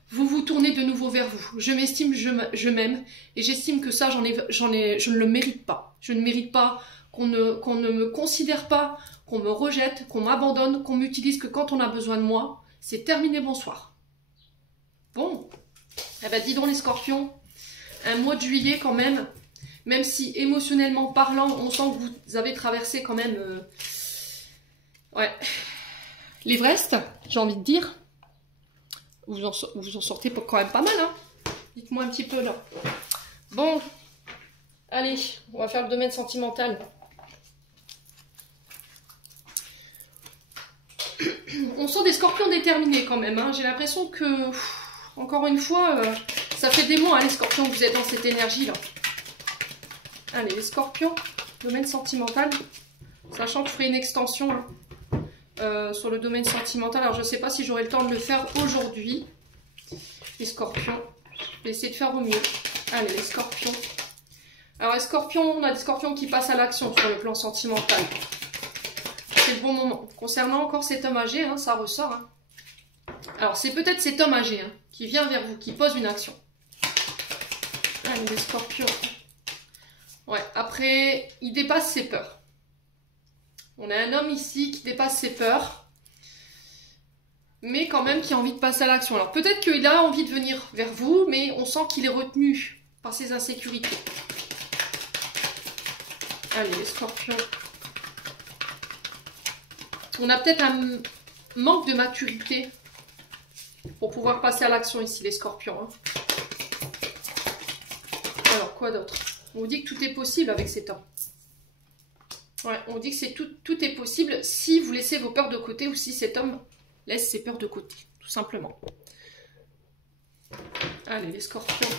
vous vous tournez de nouveau vers vous. Je m'estime, je m'aime, et j'estime que ça, je ne le mérite pas. Je ne mérite pas qu'on ne me considère pas, qu'on me rejette, qu'on m'abandonne, qu'on m'utilise que quand on a besoin de moi. C'est terminé, bonsoir. Bon, eh ben dis donc les scorpions, un mois de juillet quand même si émotionnellement parlant, on sent que vous avez traversé quand même ouais, l'Everest, j'ai envie de dire. Vous en sortez quand même pas mal, hein. Dites-moi un petit peu là. Bon, allez, on va faire le domaine sentimental. On sent des scorpions déterminés quand même, hein. J'ai l'impression que, encore une fois, ça fait des mois, hein, les scorpions, que vous êtes dans cette énergie-là. Allez, les scorpions, domaine sentimental. Sachant que je ferai une extension sur le domaine sentimental. Alors, je ne sais pas si j'aurai le temps de le faire aujourd'hui. Les scorpions. Je vais essayer de faire au mieux. Allez, les scorpions. Alors, les scorpions, on a des scorpions qui passent à l'action sur le plan sentimental. C'est le bon moment. Concernant encore cet homme âgé, hein, ça ressort. Hein. Alors, c'est peut-être cet homme âgé hein, qui vient vers vous, qui pose une action. Allez, les scorpions. Ouais, après, il dépasse ses peurs. On a un homme ici qui dépasse ses peurs, mais quand même qui a envie de passer à l'action. Alors peut-être qu'il a envie de venir vers vous, mais on sent qu'il est retenu par ses insécurités. Allez, les scorpions. On a peut-être un manque de maturité pour pouvoir passer à l'action ici, les scorpions. Hein. Alors, quoi d'autre ? On vous dit que tout est possible avec cet homme. Ouais, on vous dit que tout est possible si vous laissez vos peurs de côté ou si cet homme laisse ses peurs de côté, tout simplement. Allez, les scorpions.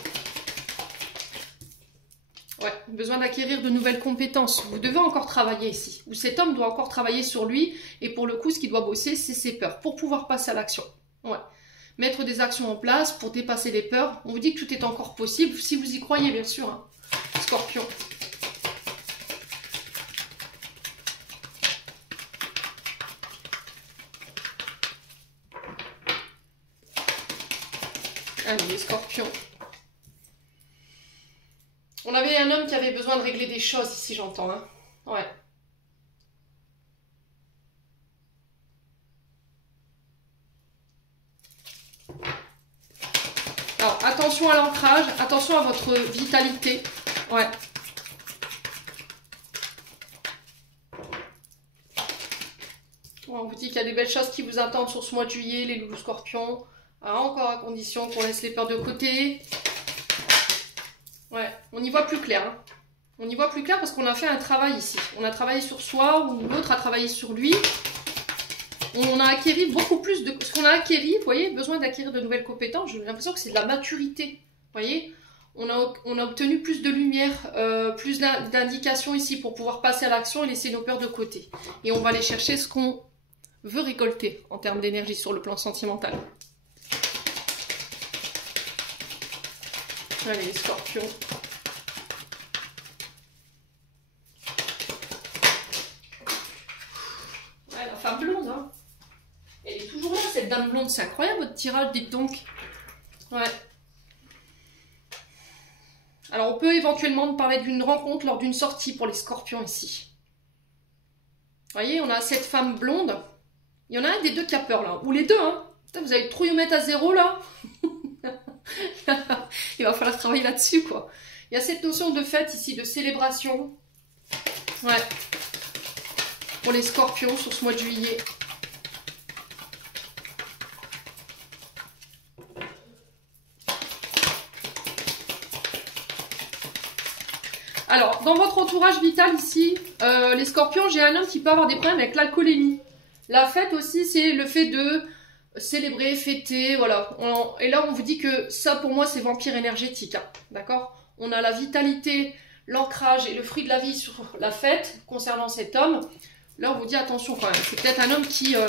Ouais, besoin d'acquérir de nouvelles compétences. Vous devez encore travailler ici. Ou cet homme doit encore travailler sur lui. Et pour le coup, ce qu'il doit bosser, c'est ses peurs. Pour pouvoir passer à l'action. Ouais. Mettre des actions en place pour dépasser les peurs. On vous dit que tout est encore possible. Si vous y croyez, bien sûr. Hein. Scorpion. Allez, les scorpions. On avait un homme qui avait besoin de régler des choses ici, j'entends. Hein. Ouais. Alors, attention à l'ancrage, attention à votre vitalité. Ouais. On vous dit qu'il y a des belles choses qui vous attendent sur ce mois de juillet, les loulous scorpions. Alors, encore à condition qu'on laisse les peurs de côté. Ouais, on y voit plus clair. Hein. On y voit plus clair parce qu'on a fait un travail ici. On a travaillé sur soi ou l'autre a travaillé sur lui. On a acquis beaucoup plus de... Ce qu'on a acquis, vous voyez, besoin d'acquérir de nouvelles compétences, j'ai l'impression que c'est de la maturité. Vous voyez, on a obtenu plus de lumière, plus d'indications ici pour pouvoir passer à l'action et laisser nos peurs de côté. Et on va aller chercher ce qu'on veut récolter en termes d'énergie sur le plan sentimental. Allez, les scorpions. Ouais, la femme blonde, hein. Elle est toujours là, cette dame blonde. C'est incroyable, votre tirage, dites donc. Ouais. Alors, on peut éventuellement parler d'une rencontre lors d'une sortie pour les scorpions ici. Vous voyez, on a cette femme blonde. Il y en a un des deux qui a peur, là. Ou les deux, hein. Putain, vous allez trop y mettre à zéro, là. Il va falloir travailler là-dessus, quoi. Il y a cette notion de fête ici, de célébration. Ouais. Pour les scorpions sur ce mois de juillet. Alors, dans votre entourage vital ici, les scorpions, j'ai un homme qui peut avoir des problèmes avec l'alcoolémie. La fête aussi, c'est le fait de célébrer, fêter, voilà. Et là, on vous dit que ça, pour moi, c'est vampire énergétique, hein, d'accord? On a la vitalité, l'ancrage et le fruit de la vie sur la fête concernant cet homme. Là, on vous dit attention quand même. C'est peut-être un homme qui a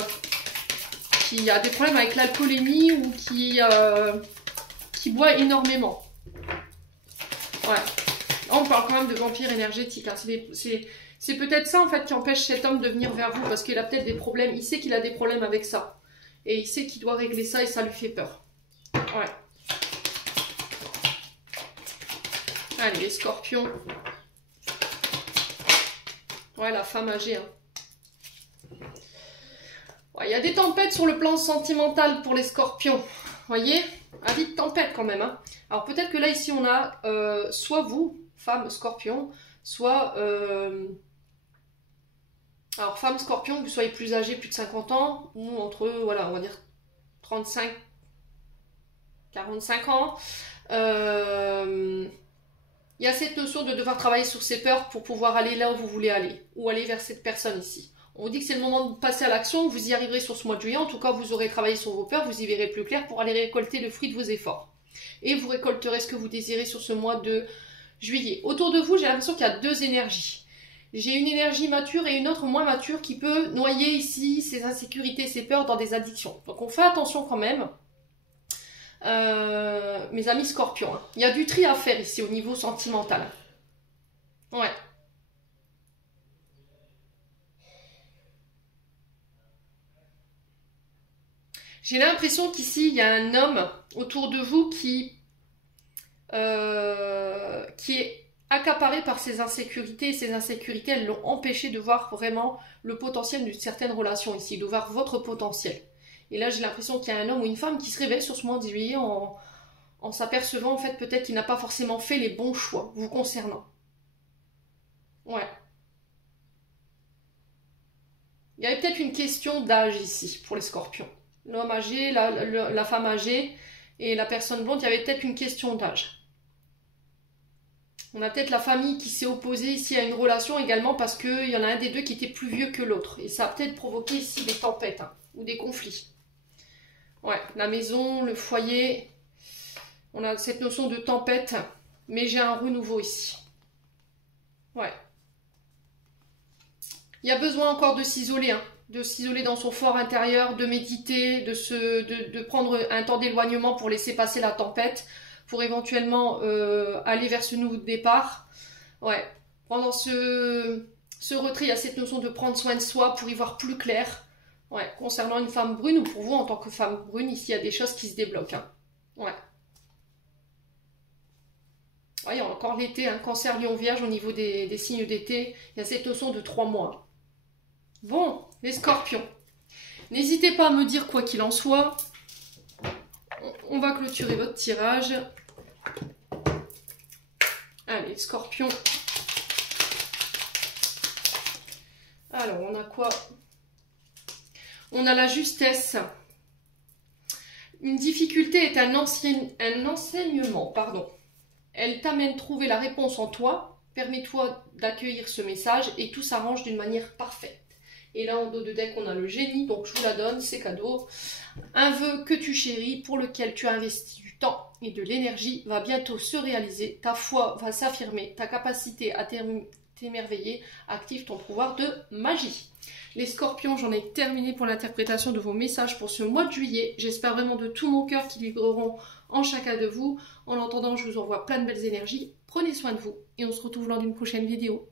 des problèmes avec l'alcoolémie ou qui boit énormément. Ouais. Là, on parle quand même de vampire énergétique. Hein. C'est peut-être ça, en fait, qui empêche cet homme de venir vers vous. Parce qu'il a peut-être des problèmes. Il sait qu'il a des problèmes avec ça. Et il sait qu'il doit régler ça et ça lui fait peur. Ouais. Allez, les scorpions. Ouais, la femme âgée. Hein. Ouais, il y a des tempêtes sur le plan sentimental pour les scorpions. Vous voyez? Avis de tempête quand même. Hein. Alors peut-être que là, ici, on a soit vous, femme scorpion, soit... alors, femme scorpion, que vous soyez plus âgé, plus de 50 ans, ou entre, voilà, on va dire 35, 45 ans. Il y a cette notion de devoir travailler sur ses peurs pour pouvoir aller là où vous voulez aller, ou aller vers cette personne ici. On vous dit que c'est le moment de passer à l'action, vous y arriverez sur ce mois de juillet, en tout cas vous aurez travaillé sur vos peurs, vous y verrez plus clair pour aller récolter le fruit de vos efforts. Et vous récolterez ce que vous désirez sur ce mois de juillet. Autour de vous, j'ai l'impression qu'il y a deux énergies. J'ai une énergie mature et une autre moins mature qui peut noyer ici ses insécurités, ses peurs dans des addictions. Donc on fait attention quand même. Mes amis scorpions, hein. Il y a du tri à faire ici au niveau sentimental. Ouais. J'ai l'impression qu'ici, il y a un homme autour de vous qui est accaparé par ses insécurités. Et ces insécurités, elles l'ont empêché de voir vraiment le potentiel d'une certaine relation ici, de voir votre potentiel. Et là, j'ai l'impression qu'il y a un homme ou une femme qui se réveille sur ce mois de juillet en s'apercevant, en fait, peut-être qu'il n'a pas forcément fait les bons choix vous concernant. Ouais. Il y avait peut-être une question d'âge ici, pour les scorpions. L'homme âgé, la femme âgée et la personne blonde, il y avait peut-être une question d'âge. On a peut-être la famille qui s'est opposée ici à une relation également parce qu'il y en a un des deux qui était plus vieux que l'autre. Et ça a peut-être provoqué ici des tempêtes, hein, ou des conflits. Ouais, la maison, le foyer, on a cette notion de tempête, mais j'ai un renouveau ici. Ouais. Il y a besoin encore de s'isoler, hein, de s'isoler dans son fort intérieur, de méditer, de prendre un temps d'éloignement pour laisser passer la tempête, pour éventuellement aller vers ce nouveau départ. Ouais. Pendant ce retrait, il y a cette notion de prendre soin de soi pour y voir plus clair. Ouais. Concernant une femme brune, ou pour vous en tant que femme brune, ici il y a des choses qui se débloquent. Hein. Ouais. Ouais, il y a encore l'été, hein, Cancer, Lion, Vierge, au niveau des signes d'été, il y a cette notion de 3 mois. Bon, les scorpions. N'hésitez pas à me dire quoi qu'il en soit. On va clôturer votre tirage. Allez, scorpion. Alors, on a quoi? On a la justesse. Une difficulté est un enseignement, pardon. Elle t'amène à trouver la réponse en toi. Permets-toi d'accueillir ce message et tout s'arrange d'une manière parfaite. Et là, en dos de deck, on a le génie, donc je vous la donne, c'est cadeau. Un vœu que tu chéris, pour lequel tu as investi du temps et de l'énergie, va bientôt se réaliser. Ta foi va s'affirmer, ta capacité à t'émerveiller active ton pouvoir de magie. Les scorpions, j'en ai terminé pour l'interprétation de vos messages pour ce mois de juillet. J'espère vraiment de tout mon cœur qu'ils vibreront en chacun de vous. En attendant, je vous envoie plein de belles énergies. Prenez soin de vous et on se retrouve lors d'une prochaine vidéo.